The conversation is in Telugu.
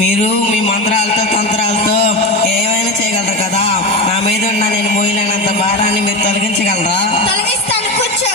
మీరు మీ మంత్రాలతో తంత్రాలతో ఏమైనా చేయగలరు కదా. నా మీద ఉన్న నేను మోయలేనంత భారాన్ని మీరు తొలగించగలరా? తొలగిస్తాను, కూర్చో.